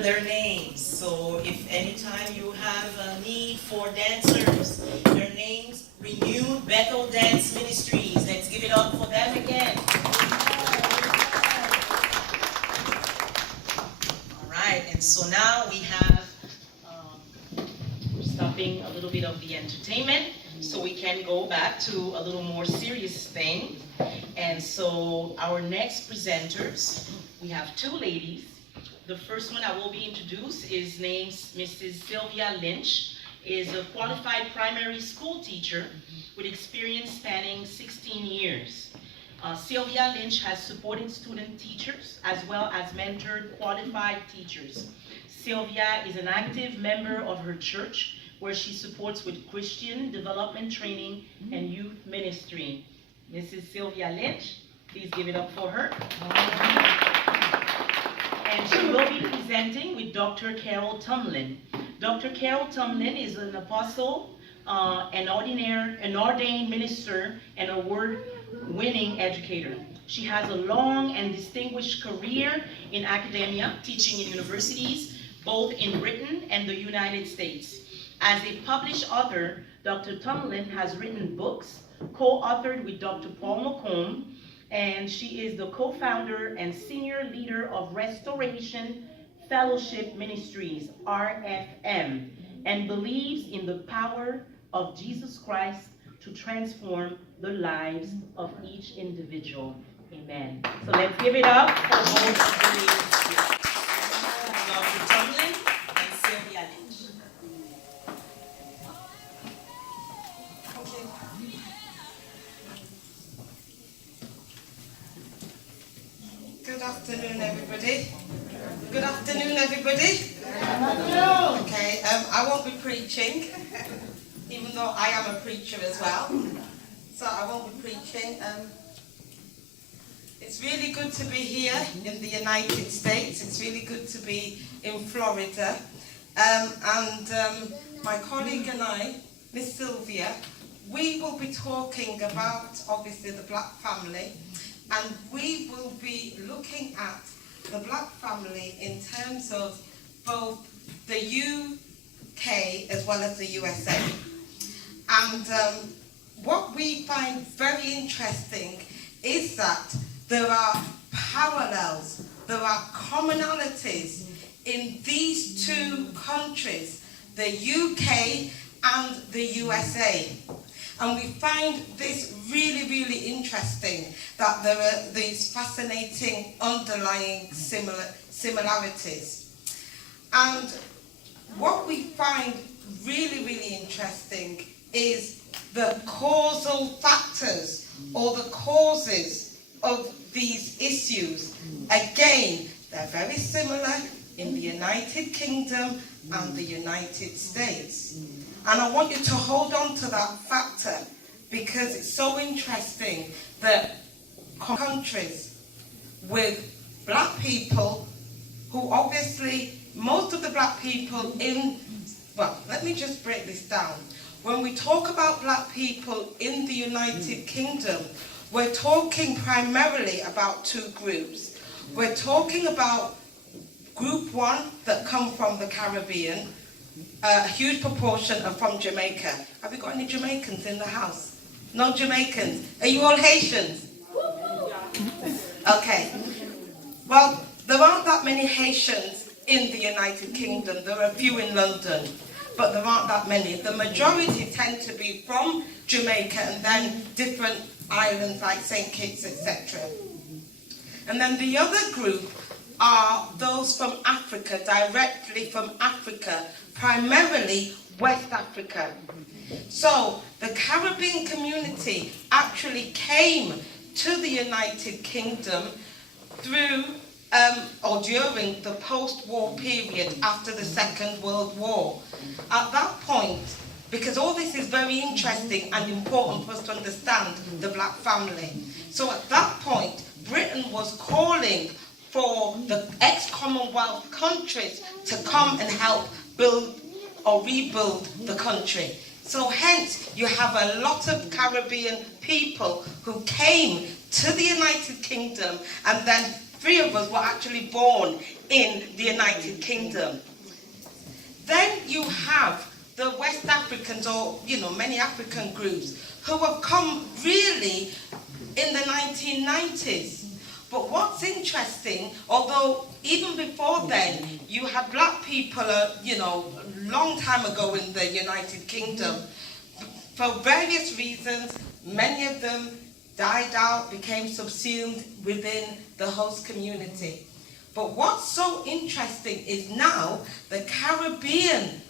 Their names. So if anytime you have a need for dancers, their names, Renewed Bethel Dance Ministries. Let's give it up for them again. All right, and so now we have, we're stopping a little bit of the entertainment so we can go back to a little more serious thing. And so our next presenters, we have two ladies. The first one I will be introduced is named Mrs. Sylvia Lynch, is a qualified primary school teacher with experience spanning 16 years. Sylvia Lynch has supported student teachers as well as mentored qualified teachers. Sylvia is an active member of her church where she supports with Christian development training and youth ministry. Mrs. Sylvia Lynch, please give it up for her. And she will be presenting with Dr. Carol Tumlin. Dr. Carol Tumlin is an apostle, an ordained minister, and award-winning educator. She has a long and distinguished career in academia, teaching in universities, both in Britain and the United States. As a published author, Dr. Tumlin has written books, co-authored with Dr. Paul McComb, and she is the co-founder and senior leader of Restoration Fellowship Ministries, RFM, and believes in the power of Jesus Christ to transform the lives of each individual. Amen. So let's give it up for both of the ladies. Dr. Tumlin and Sylvia Lynch. Good afternoon, everybody. Good afternoon, everybody. Okay, I won't be preaching, even though I am a preacher as well. So I won't be preaching. It's really good to be here in the United States. It's really good to be in Florida. My colleague and I, Miss Sylvia, we will be talking about, obviously, the black family. And we will be looking at the black family in terms of both the UK as well as the USA. And what we find very interesting is that there are parallels, there are commonalities in these two countries, the UK and the USA. And we find this really, really interesting, that there are these fascinating underlying similarities. And what we find really, really interesting is the causal factors or the causes of these issues, again, they're very similar in the United Kingdom and the United States. And I want you to hold on to that factor because it's so interesting that countries with black people who obviously, most of the black people well, let me just break this down. When we talk about black people in the United Kingdom, we're talking primarily about two groups. We're talking about group one that come from the Caribbean. A huge proportion are from Jamaica. Have you got any Jamaicans in the house? No Jamaicans. Are you all Haitians? Okay. Well, there aren't that many Haitians in the United Kingdom. There are a few in London, but there aren't that many. The majority tend to be from Jamaica and then different islands like St. Kitts, etc. And then the other group are those from Africa, directly from Africa, primarily West Africa. So the Caribbean community actually came to the United Kingdom through or during the post-war period after the Second World War. At that point, because all this is very interesting and important for us to understand the black family. So at that point, Britain was calling for the ex-Commonwealth countries to come and help build or rebuild the country. So hence, you have a lot of Caribbean people who came to the United Kingdom, and then 3 of us were actually born in the United Kingdom. Then you have the West Africans, or many African groups, who have come really in the 1990s. But what's interesting, although even before then, you had black people, long time ago in the United Kingdom, for various reasons, many of them died out, became subsumed within the host community. But what's so interesting is now the Caribbean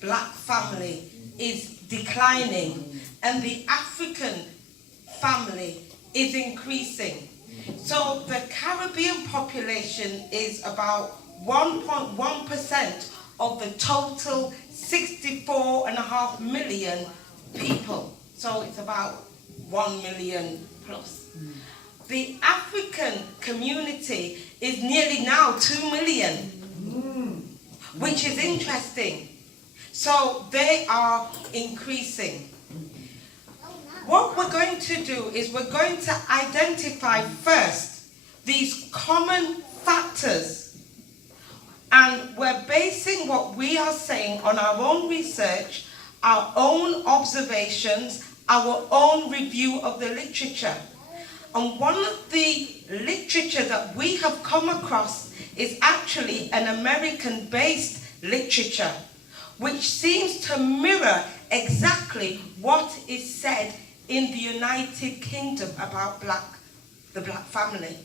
black family is declining and the African family is increasing. So the Caribbean population is about 1.1% of the total 64.5 million people. So it's about 1 million plus. The African community is nearly now 2 million, which is interesting. So they are increasing. What we're going to do is we're going to identify first these common factors, and we're basing what we are saying on our own research, our own observations, our own review of the literature. And one of the literature that we have come across is actually an American-based literature, which seems to mirror exactly what is said in the United Kingdom about the black family.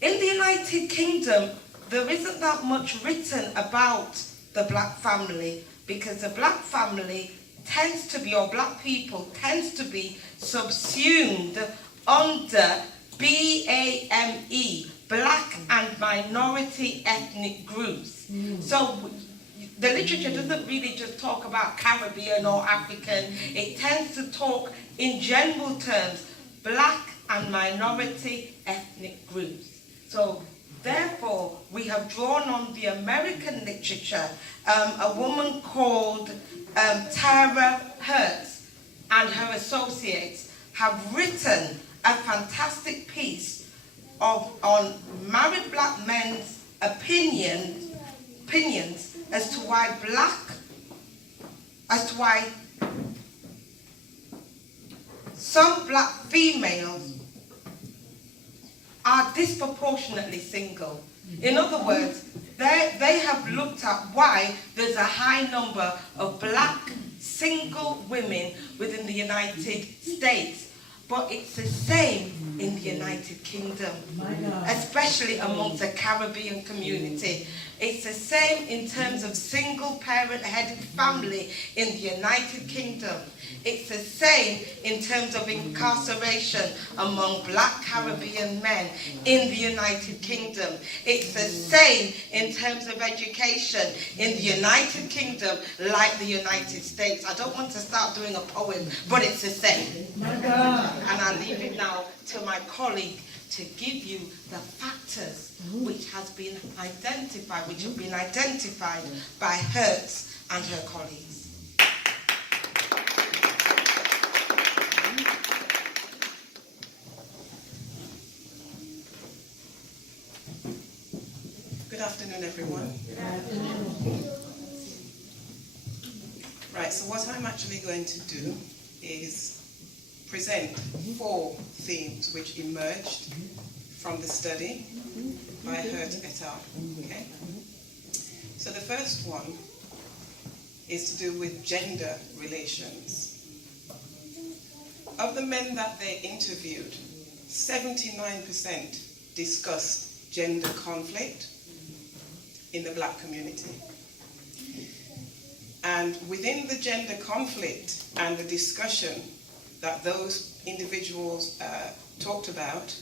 In the United Kingdom, there isn't that much written about the black family because the black family tends to be, or black people tends to be subsumed under BAME, black and minority ethnic groups. So the literature doesn't really just talk about Caribbean or African. It tends to talk in general terms, black and minority ethnic groups. So therefore, we have drawn on the American literature. A woman called Tara Hertz and her associates have written a fantastic piece on married black men's opinions as to why some black females are disproportionately single. In other words, they have looked at why there's a high number of black single women within the United States, but it's the same in the United Kingdom, especially amongst the Caribbean community. It's the same in terms of single parent-headed family in the United Kingdom. It's the same in terms of incarceration among black Caribbean men in the United Kingdom. It's the same in terms of education in the United Kingdom like the United States. I don't want to start doing a poem, but it's the same. And I'll leave it now to my colleague to give you the factors which have been identified by Hertz and her colleagues. Good afternoon, everyone. Good afternoon. Right, so what I'm actually going to do is present 4 themes which emerged from the study by Hurt et al. Okay? So the first one is to do with gender relations. Of the men that they interviewed, 79% discussed gender conflict in the black community. And within the gender conflict and the discussion that those individuals talked about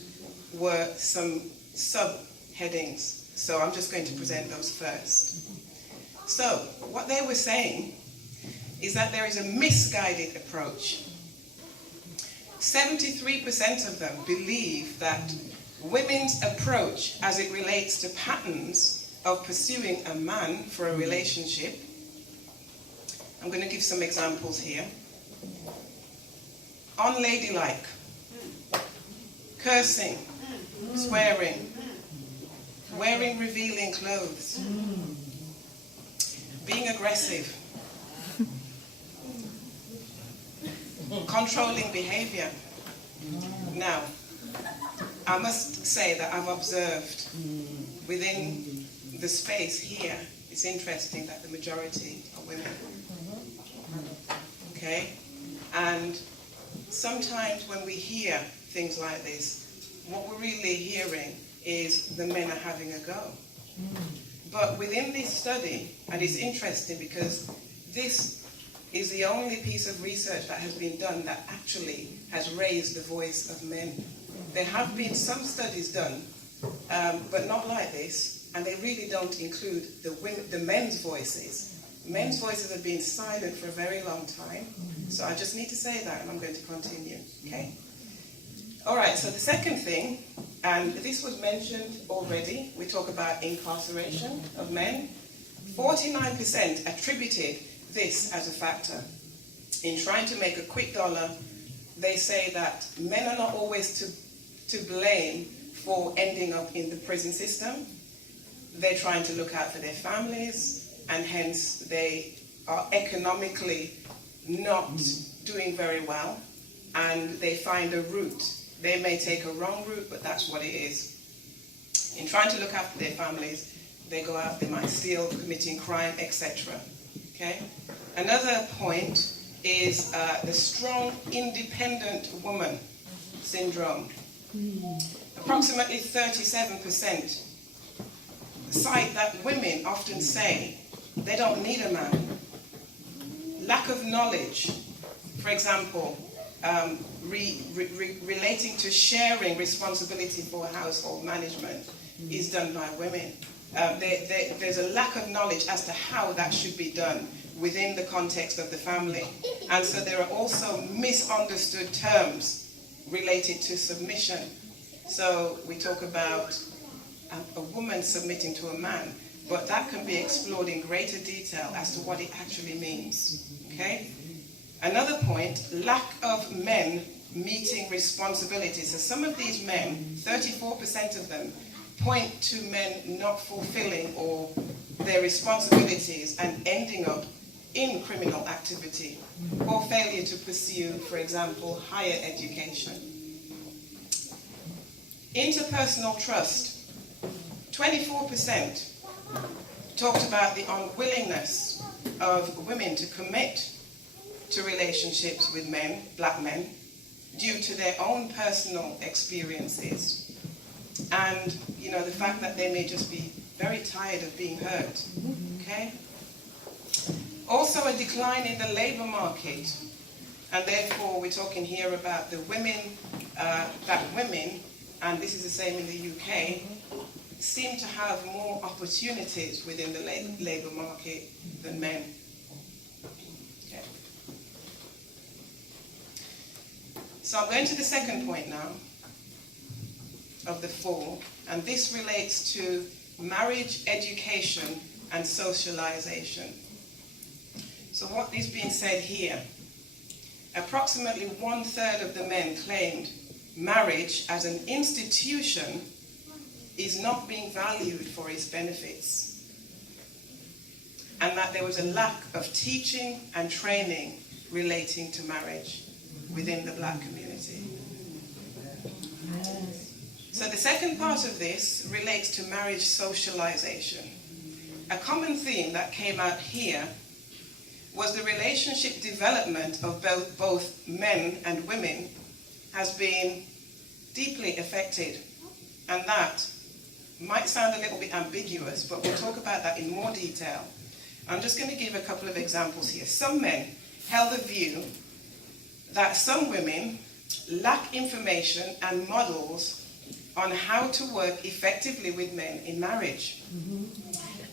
were some subheadings. So I'm just going to present those first. So what they were saying is that there is a misguided approach. 73% of them believe that women's approach as it relates to patterns of pursuing a man for a relationship. I'm going to give some examples here. Unladylike, cursing, swearing, wearing revealing clothes, being aggressive, controlling behavior. Now, I must say that I've observed within the space here, it's interesting that the majority are women. Okay? And sometimes when we hear things like this, what we're really hearing is the men are having a go. But within this study, and it's interesting because this is the only piece of research that has been done that actually has raised the voice of men. There have been some studies done, but not like this, and they really don't include the men's voices. Men's voices have been silent for a very long time, so I just need to say that, and I'm going to continue, okay? All right, so the second thing, and this was mentioned already, we talk about incarceration of men. 49% attributed this as a factor. In trying to make a quick dollar, they say that men are not always to blame for ending up in the prison system. They're trying to look out for their families, and hence they are economically not doing very well, and they find a route. They may take a wrong route, but that's what it is. In trying to look after their families, they go out, they might steal, committing crime, etc. Okay? Another point is the strong, independent woman syndrome. Approximately 37% cite that women often say they don't need a man. Lack of knowledge, for example, relating to sharing responsibility for household management is done by women. There's a lack of knowledge as to how that should be done within the context of the family. And so there are also misunderstood terms related to submission. So we talk about a woman submitting to a man, but that can be explored in greater detail as to what it actually means. Okay? Another point, lack of men meeting responsibilities. So some of these men, 34% of them, point to men not fulfilling or their responsibilities and ending up in criminal activity or failure to pursue, for example, higher education. Interpersonal trust. 24% talked about the unwillingness of women to commit to relationships with men, black men, due to their own personal experiences. And, the fact that they may just be very tired of being hurt. Okay? Also a decline in the labour market. And therefore, we're talking here about the women, and this is the same in the UK, seem to have more opportunities within the labour market than men. Okay. So I'm going to the second point now of the 4, and this relates to marriage, education, and socialization. So what is being said here? Approximately 1/3 of the men claimed marriage as an institution is not being valued for its benefits, and that there was a lack of teaching and training relating to marriage within the black community. So the second part of this relates to marriage socialization. A common theme that came out here was the relationship development of both men and women has been deeply affected, and that might sound a little bit ambiguous, but we'll talk about that in more detail. I'm just going to give a couple of examples here. Some men held the view that some women lack information and models on how to work effectively with men in marriage.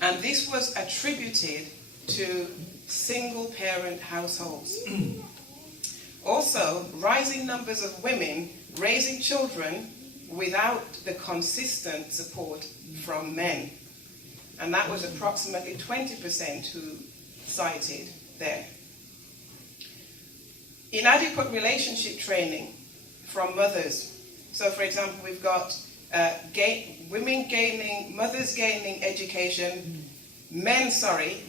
And this was attributed to single-parent households. Also, rising numbers of women raising children without the consistent support from men. And that was approximately 20% who cited there. Inadequate relationship training from mothers. So, for example, we've got mothers gaining education, men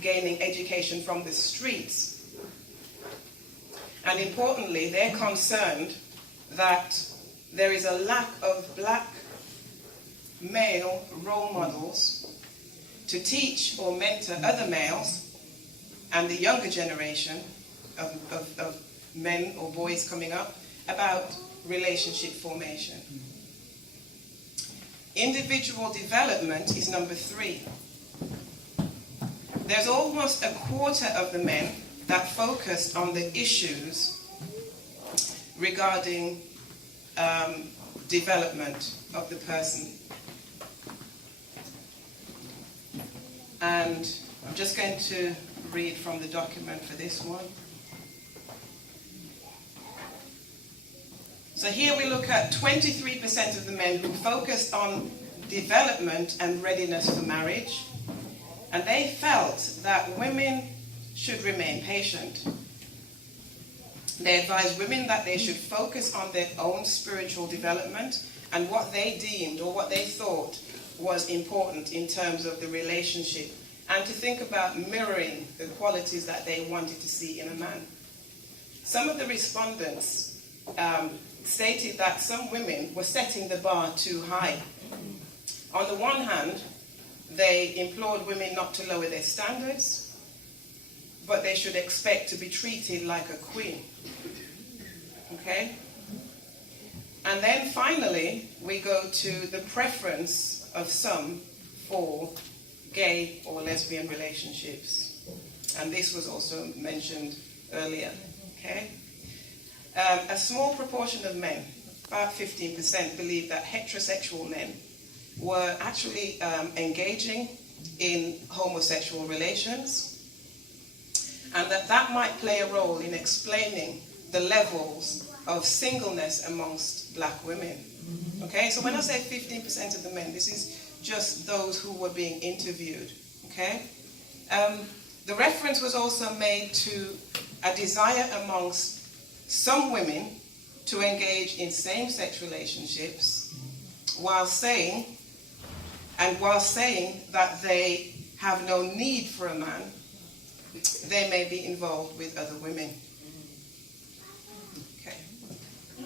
gaining education from the streets. And importantly, they're concerned that there is a lack of black male role models to teach or mentor other males and the younger generation of men or boys coming up about relationship formation. Individual development is number 3. There's almost a quarter of the men that focused on the issues regarding development of the person. And I'm just going to read from the document for this one. So here we look at 23% of the men who focused on development and readiness for marriage. And they felt that women should remain patient. They advised women that they should focus on their own spiritual development and what they deemed or what they thought was important in terms of the relationship, and to think about mirroring the qualities that they wanted to see in a man. Some of the respondents stated that some women were setting the bar too high. On the one hand, they implored women not to lower their standards, but they should expect to be treated like a queen. Okay? And then finally, we go to the preference of some for gay or lesbian relationships. And this was also mentioned earlier. Okay? A small proportion of men, about 15%, believe that heterosexual men were actually engaging in homosexual relations, and that might play a role in explaining the levels of singleness amongst black women. Okay, so when I say 15% of the men, this is just those who were being interviewed. Okay, the reference was also made to a desire amongst some women to engage in same-sex relationships, while saying that they have no need for a man, they may be involved with other women. Okay.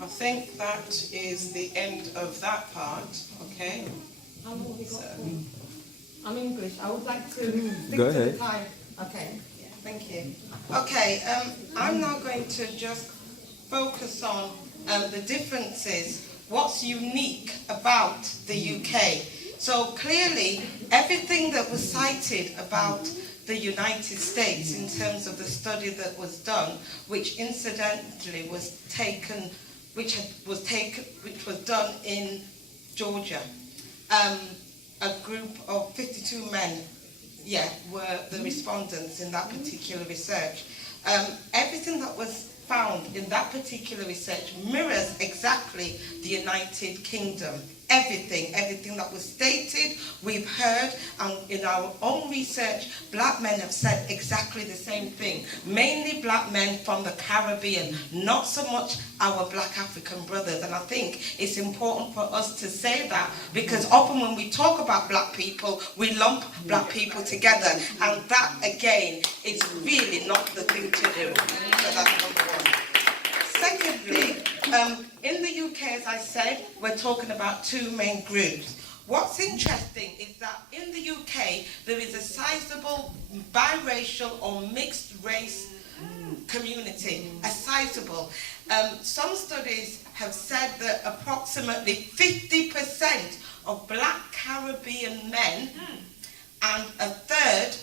I think that is the end of that part. Okay. I'm English. I would like to stick Go to ahead. the time. Okay. Thank you. Okay. I'm now going to just focus on the differences, what's unique about the UK. So clearly, everything that was cited about the United States in terms of the study that was done, which incidentally was taken, which was done in Georgia. A group of 52 men, were the respondents in that particular research. Everything that was found in that particular research mirrors exactly the United Kingdom. Everything that was stated, we've heard, and in our own research, black men have said exactly the same thing. Mainly black men from the Caribbean, not so much our black African brothers. And I think it's important for us to say that, because often when we talk about black people, we lump black people together. And that, again, is really not the thing to do. So that's number one. Secondly, in the UK, as I said, we're talking about two main groups. What's interesting is that in the UK, there is a sizable biracial or mixed race community, a sizable. Some studies have said that approximately 50% of black Caribbean men and a third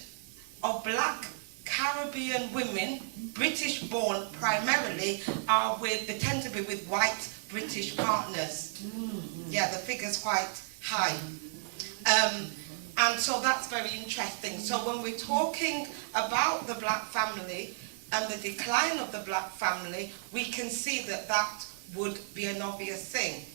of black Caribbean women, British born primarily, they tend to be with white British partners. Yeah, the figure's quite high. And so that's very interesting. So when we're talking about the black family and the decline of the black family, we can see that that would be an obvious thing.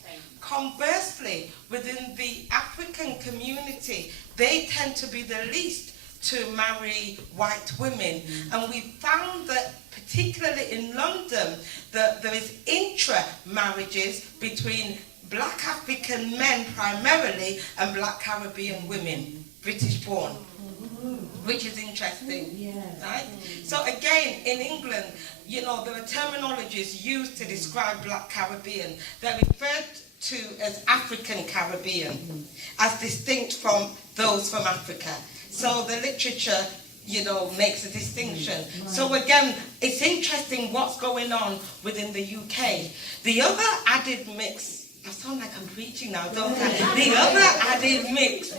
Conversely, within the African community, they tend to be the least to marry white women. And we found that particularly in London, that there is intra-marriages between black African men primarily and black Caribbean women, British born, which is interesting, right? So again, in England, you know, there are terminologies used to describe black Caribbean. They're referred to as African Caribbean, as distinct from those from Africa. So the literature, you know, makes a distinction. So again, it's interesting what's going on within the UK. The other added mix, I sound like I'm preaching now, don't I? The other added mix,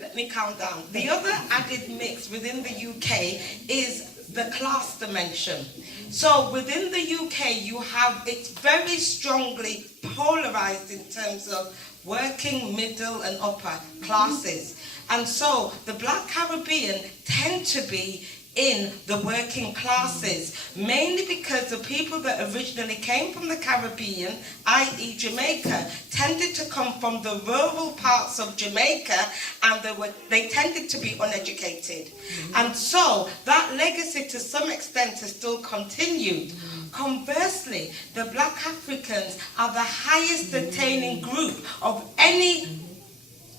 let me calm down. The other added mix within the UK is the class dimension. So within the UK, you have, it's very strongly polarized in terms of working, middle and upper classes. And so the black Caribbean tend to be in the working classes, mainly because the people that originally came from the Caribbean, i.e. Jamaica, tended to come from the rural parts of Jamaica, and they tended to be uneducated. And so that legacy to some extent has still continued. Conversely, the black Africans are the highest attaining group of any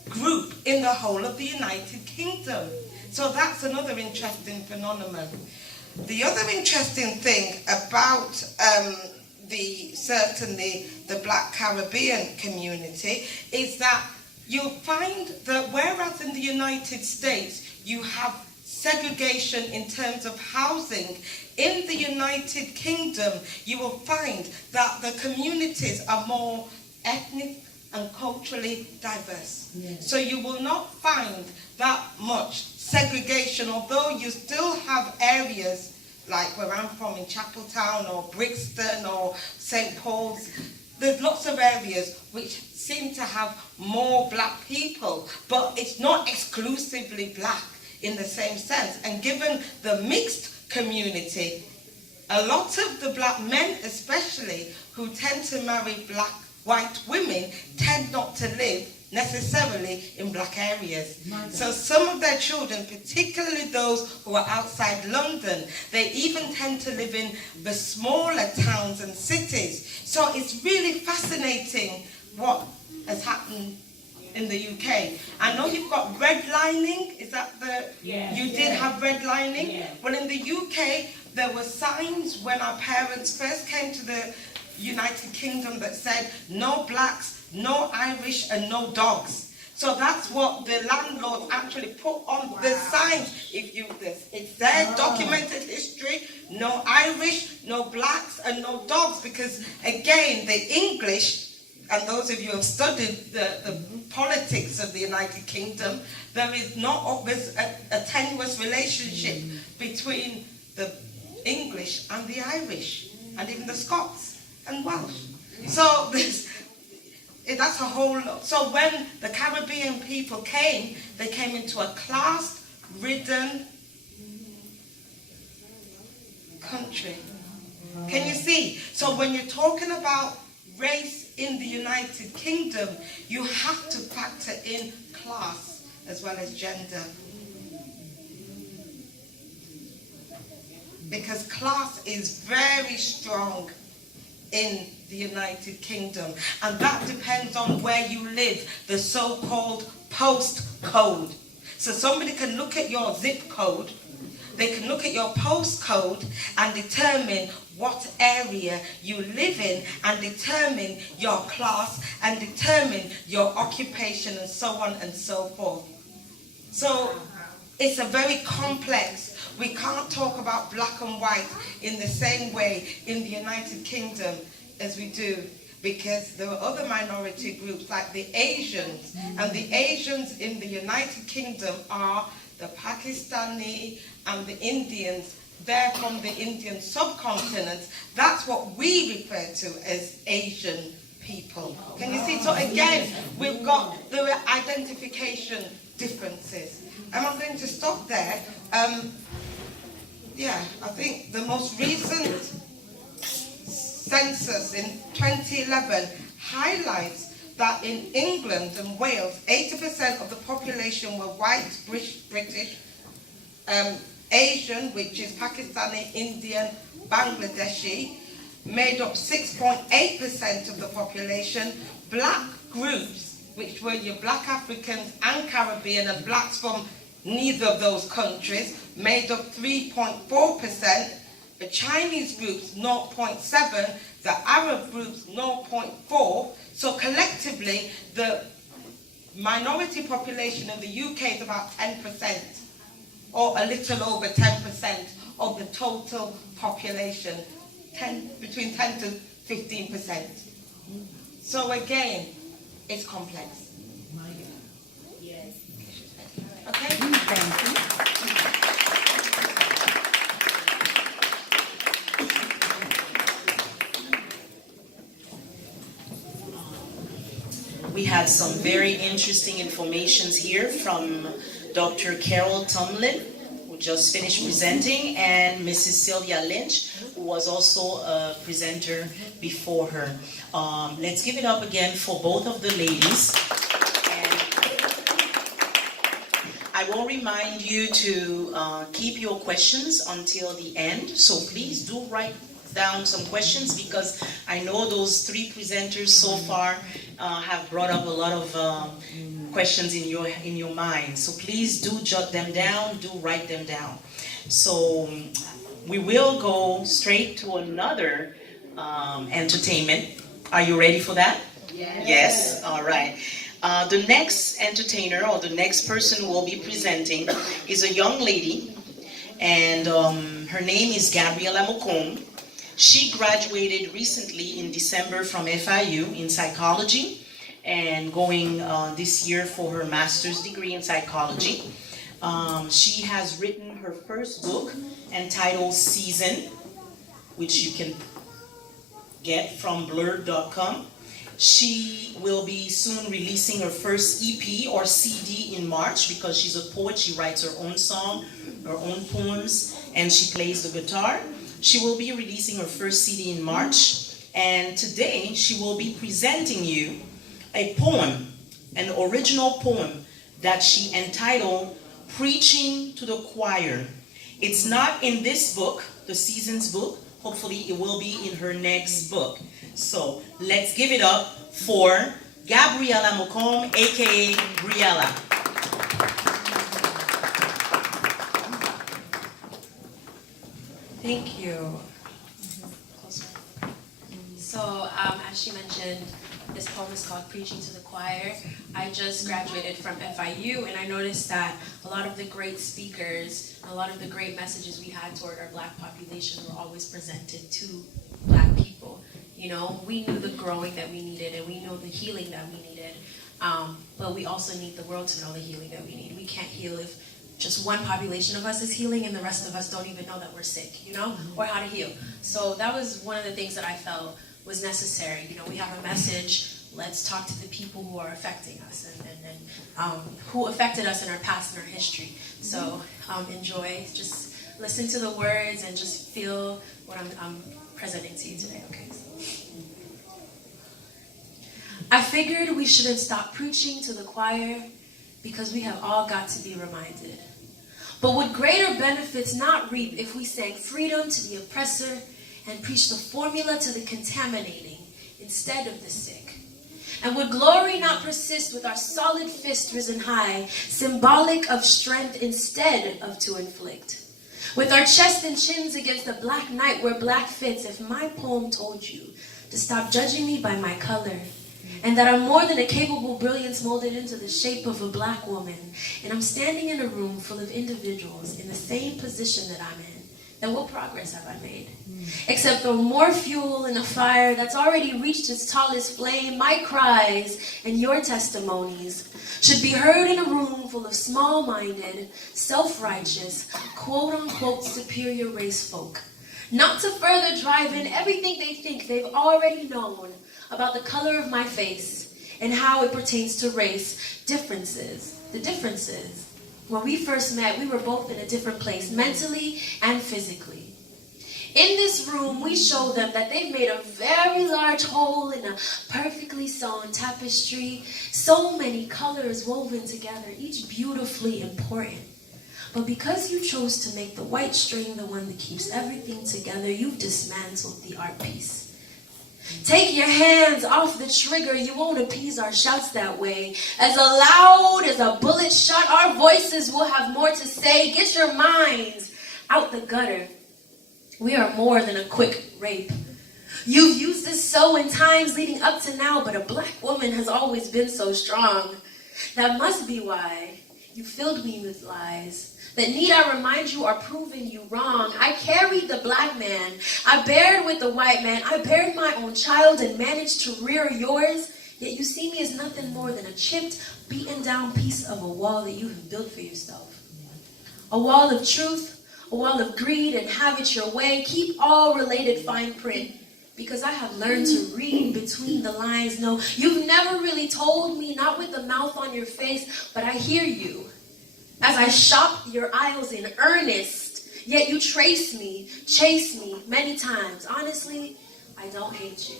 group in the whole of the United Kingdom. So that's another interesting phenomenon. The other interesting thing about certainly the black Caribbean community is that you'll find that whereas in the United States you have segregation in terms of housing, in the United Kingdom you will find that the communities are more ethnic and culturally diverse. So you will not find that much segregation, although you still have areas like where I'm from in Chapeltown or Brixton or St. Paul's. There's lots of areas which seem to have more black people, but it's not exclusively black in the same sense. And given the mixed community, a lot of the black men especially who tend to marry white women tend not to live necessarily in black areas. So some of their children, particularly those who are outside London, they even tend to live in the smaller towns and cities. So it's really fascinating what has happened in the UK. I know you've got redlining, is that you did have redlining? Yeah. Well, in the UK, there were signs when our parents first came to the United Kingdom that said no blacks, no Irish and no dogs. So that's what the landlord actually put on the signs. It's their documented history, no Irish, no blacks and no dogs, because again the English and those of you who have studied the politics of the United Kingdom, there is not always a tenuous relationship between the English and the Irish, and even the Scots and Welsh. So that's a whole lot. So when the Caribbean people came, they came into a class-ridden country. Can you see? So when you're talking about race in the United Kingdom, you have to factor in class as well as gender. Because class is very strong in the United Kingdom, and that depends on where you live, the so-called postcode. So somebody can look at your zip code, they can look at your postcode and determine what area you live in, and determine your class, and determine your occupation, and so on and so forth. So it's a very complex. We can't talk about black and white in the same way in the United Kingdom as we do, because there are other minority groups like the Asians, and the Asians in the United Kingdom are the Pakistani and the Indians. They're from the Indian subcontinent. That's what we refer to as Asian people. Can you see? So again, we've got the identification differences. And I'm going to stop there. Yeah, I think the most recent census in 2011 highlights that in England and Wales, 80% of the population were white, British, Asian, which is Pakistani, Indian, Bangladeshi, made up 6.8% of the population. Black groups, which were your black Africans and Caribbean, and blacks from neither of those countries, made up 3.4%. The Chinese groups, 0.7%. The Arab groups, 0.4%. So collectively, the minority population in the UK is about 10%, or a little over 10% of the total population, between 10 to 15%. So again, it's complex. Yes. Okay? Thank you. We had some very interesting informations here from Dr. Carol Tomlin, who just finished presenting, and Mrs. Sylvia Lynch, who was also a presenter before her. Let's give it up again for both of the ladies. And I will remind you to keep your questions until the end, so please do write down some questions, because I know those three presenters so far have brought up a lot of questions in your mind. So please do jot them down, do write them down. So we will go straight to another entertainment. Are you ready for that? Yes. Yes, all right. The next entertainer, or the next person who will be presenting, is a young lady, and her name is Gabriella Mocombe. She graduated recently in December from FIU in psychology, and going this year for her master's degree in psychology. She has written her first book entitled Season, which you can get from blurred.com. She will be soon releasing her first EP or CD in March, because she's a poet. She writes her own song, her own poems, and she plays the guitar. She will be releasing her first CD in March, and today she will be presenting you a poem, an original poem that she entitled Preaching to the Choir. It's not in this book, the Seasons book. Hopefully it will be in her next book. So let's give it up for Gabriella Mocombe, aka Briella. Thank you. So, as she mentioned, this poem is called Preaching to the Choir. I just graduated from FIU, and I noticed that a lot of the great speakers, a lot of the great messages we had toward our Black population were always presented to Black people. You know, we knew the growing that we needed, and we knew the healing that we needed. But we also need the world to know the healing that we need. We can't heal if just one population of us is healing and the rest of us don't even know that we're sick, you know, or how to heal. So that was one of the things that I felt was necessary. You know, we have a message. Let's talk to the people who are affecting us and who affected us in our past and our history. So enjoy, just listen to the words and just feel what I'm presenting to you today, okay? I figured we shouldn't stop preaching to the choir because we have all got to be reminded. But would greater benefits not reap if we sang freedom to the oppressor and preached the formula to the contaminating instead of the sick? And would glory not persist with our solid fist risen high, symbolic of strength instead of to inflict? With our chest and chins against the black night where black fits, if my poem told you to stop judging me by my color, and that I'm more than a capable brilliance molded into the shape of a black woman, and I'm standing in a room full of individuals in the same position that I'm in, then what progress have I made? Except throw more fuel in a fire that's already reached its tallest flame. My cries and your testimonies should be heard in a room full of small-minded, self-righteous, quote-unquote superior race folk. Not to further drive in everything they think they've already known about the color of my face and how it pertains to race. Differences. The differences. When we first met, we were both in a different place, mentally and physically. In this room, we show them that they've made a very large hole in a perfectly sewn tapestry. So many colors woven together, each beautifully important. But because you chose to make the white string the one that keeps everything together, you've dismantled the art piece. Take your hands off the trigger, you won't appease our shouts that way. As loud as a bullet shot, our voices will have more to say. Get your minds out the gutter. We are more than a quick rape. You've used this so in times leading up to now, but a black woman has always been so strong. That must be why you filled me with lies. That need I remind you are proving you wrong. I carried the black man. I bared with the white man. I bared my own child and managed to rear yours. Yet you see me as nothing more than a chipped, beaten down piece of a wall that you have built for yourself. A wall of truth, a wall of greed, and have it your way. Keep all related fine print. Because I have learned to read between the lines. No, you've never really told me, not with the mouth on your face, but I hear you. As I shop your aisles in earnest, yet you trace me, chase me many times. Honestly, I don't hate you.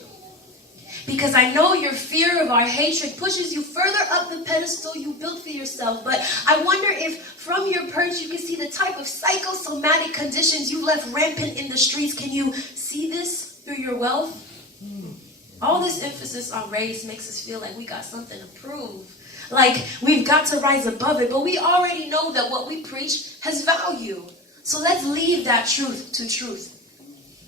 Because I know your fear of our hatred pushes you further up the pedestal you built for yourself. But I wonder if from your perch you can see the type of psychosomatic conditions you left rampant in the streets. Can you see this through your wealth? All this emphasis on race makes us feel like we got something to prove. Like we've got to rise above it, but we already know that what we preach has value. So let's leave that truth to truth.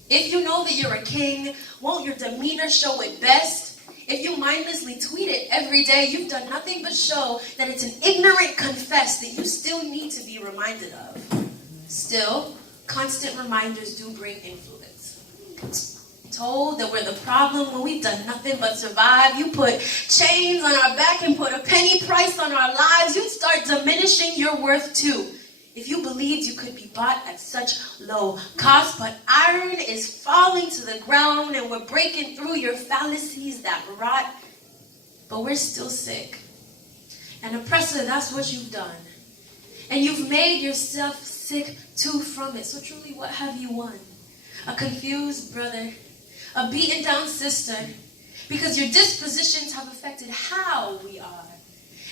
If you know that you're a king, won't your demeanor show it best? If you mindlessly tweet it every day, you've done nothing but show that it's an ignorant confess that you still need to be reminded of. Still, constant reminders do bring influence. Told that we're the problem when we've done nothing but survive. You put chains on our back and put a penny price on our lives. You'd start diminishing your worth too. If you believed you could be bought at such low cost, but iron is falling to the ground and we're breaking through your fallacies that rot. But we're still sick. And oppressor, that's what you've done. And you've made yourself sick too from it. So truly, what have you won? A confused brother, a beaten down sister, because your dispositions have affected how we are.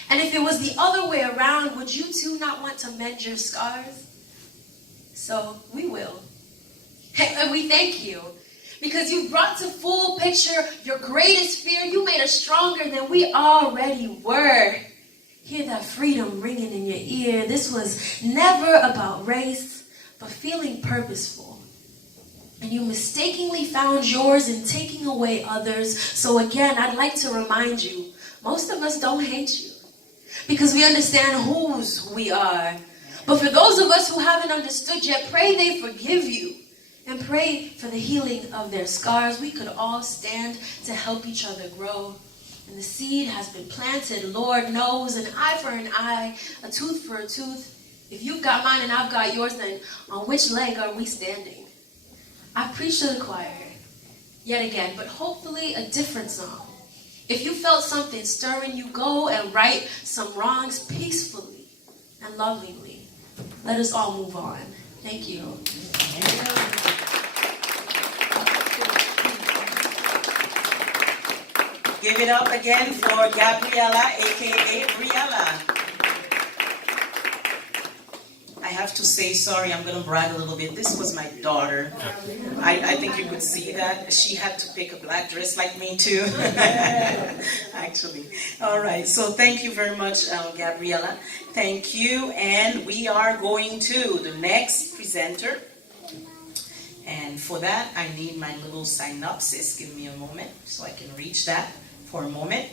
And if it was the other way around, would you too not want to mend your scars? So we will. And we thank you, because you brought to full picture your greatest fear. You made us stronger than we already were. Hear that freedom ringing in your ear. This was never about race, but feeling purposeful. And you mistakenly found yours in taking away others. So again, I'd like to remind you, most of us don't hate you because we understand whose we are. But for those of us who haven't understood yet, pray they forgive you and pray for the healing of their scars. We could all stand to help each other grow. And the seed has been planted. Lord knows, an eye for an eye, a tooth for a tooth. If you've got mine and I've got yours, then on which leg are we standing? I preach to the choir yet again, but hopefully a different song. If you felt something stirring you, go and right some wrongs peacefully and lovingly. Let us all move on. Thank you. Give it up again for Gabriela, aka Briella. I have to say, sorry, I'm going to brag a little bit. This was my daughter. I think you could see that. She had to pick a black dress like me too, actually. All right, so thank you very much, Gabriela. Thank you, and we are going to the next presenter. And for that, I need my little synopsis. Give me a moment so I can reach that for a moment.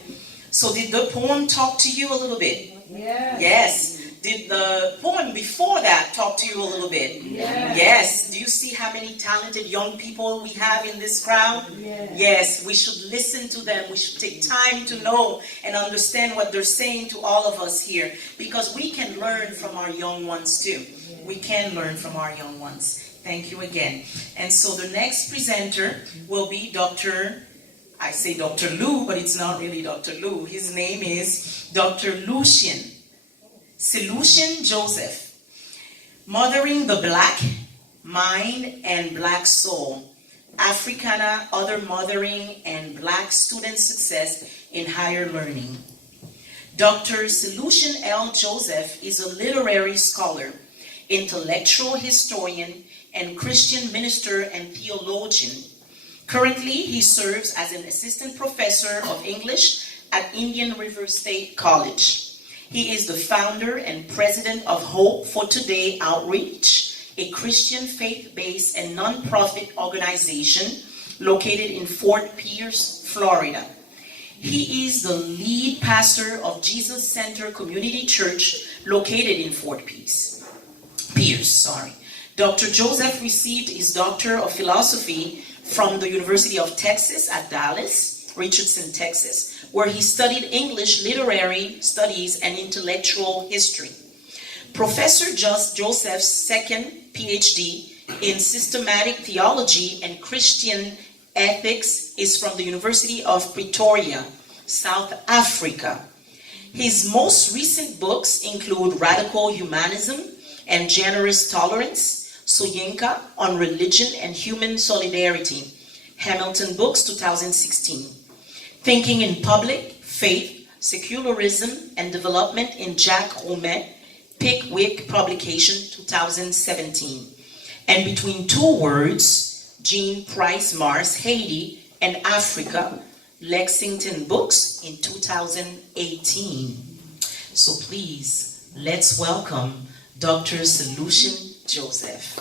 So did the poem talk to you a little bit? Yes. Yes. Did the poem before that talk to you a little bit? Yes. Yes. Do you see how many talented young people we have in this crowd? Yes. Yes. We should listen to them. We should take time to know and understand what they're saying to all of us here, because we can learn from our young ones too. We can learn from our young ones. Thank you again. And so the next presenter will be I say Dr. Lou, but it's not really Dr. Lou. His name is Dr. Lucien Joseph. Mothering the Black Mind and Black Soul, Africana, Other Mothering and Black Student Success in Higher Learning. Dr. Lucien L. Joseph is a literary scholar, intellectual historian, and Christian minister and theologian. Currently, he serves as an assistant professor of English at Indian River State College. He is the founder and president of Hope for Today Outreach, a Christian faith-based and nonprofit organization located in Fort Pierce, Florida. He is the lead pastor of Jesus Center Community Church located in Fort Pierce. Dr. Joseph received his Doctor of Philosophy from the University of Texas at Dallas, Richardson, Texas, where he studied English literary studies and intellectual history. Professor Joseph's second PhD in systematic theology and Christian ethics is from the University of Pretoria, South Africa. His most recent books include Radical Humanism and Generous Tolerance, Soyinka on Religion and Human Solidarity, Hamilton Books, 2016. Thinking in Public, Faith, Secularism, and Development in Jack Romet, Pickwick Publication, 2017. And Between Two Words, Jean Price Mars, Haiti and Africa, Lexington Books in 2018. So please, let's welcome Dr. Lucien Joseph.